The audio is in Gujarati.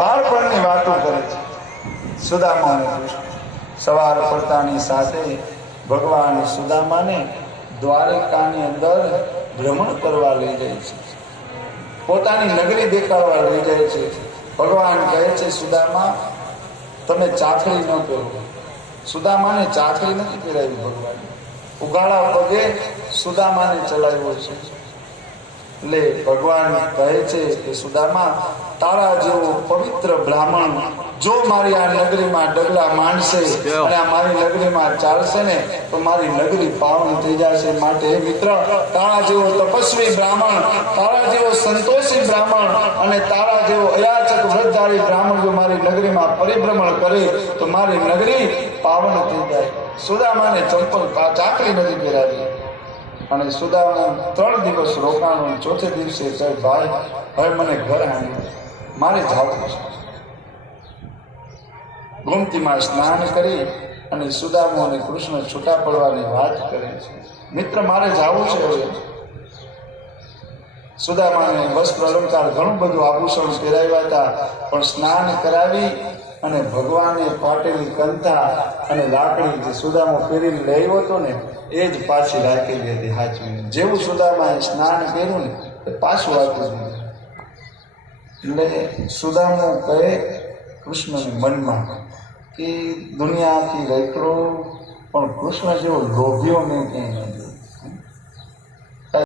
બાળપણની વાતો કરે છે સુદામા અને કૃષ્ણ. સવાર પડતાની સાથે ભગવાન સુદામાને દ્વારકાની અંદર ભ્રમણ કરવા લઈ જાય છે, પોતાની નગરી દેખાડવા લઈ જાય છે. ભગવાન કહે છે, સુદામા તમે ચાકરી ન કરો. સુદામાને ચાકરી નથી પહેરાવી ભગવાન, ઉઘાડા પગે સુદામાને ચલાવ્યો છે. એટલે ભગવાન કહે છે કે સુદામા, તારા જેવો પવિત્ર બ્રાહ્મણ જો મારી આ નગરીમાં ડગલા માંડશે અને આ મારી નગરીમાં ચાલશે ને તો મારી નગરી પાવન થઈ જશે. માટે મિત્ર, તારા જેવો તપસ્વી બ્રાહ્મણ, તારા જેવો સંતોષી બ્રાહ્મણ અને તારા જેવો અયાચક વ્રતધારી બ્રાહ્મણ જો મારી નગરીમાં પરિભ્રમણ કરે તો મારી નગરી પાવન થઈ જાય. સુદામાને ચંપલ ચાકરી નથી પહેરાવી અને સુદામા 3 દિવસ રોકાણો. ચોથે દિવસે કહે, ભાઈ હવે મને ઘર આણી, મારે જવું છે. ગોમતીમાં સ્નાન કરી અને સુદામા અને કૃષ્ણ છૂટા પડવાની વાત કરે છે. મિત્ર, મારે જવું છે. હવે સુદામાને વસ્ત્ર અલંકાર ઘણું બધું આભૂષણ પહેરાવ્યા હતા, પણ સ્નાન કરાવી અને ભગવાને પાટેલી કંથા અને લાકડી જે સુદામો પહેરીને લાવ્યો હતો ને એ જ પાછી રાખેલી હતી હાચવીને. જેવું સુદામાએ સ્નાન કર્યું ને એ પાછું આપી દીધું. એટલે સુદામો કહે કૃષ્ણને મનમાં કે દુનિયાથી રેકડો પણ કૃષ્ણ જેવો લોભ્યો મેં ક્યાંય નથી.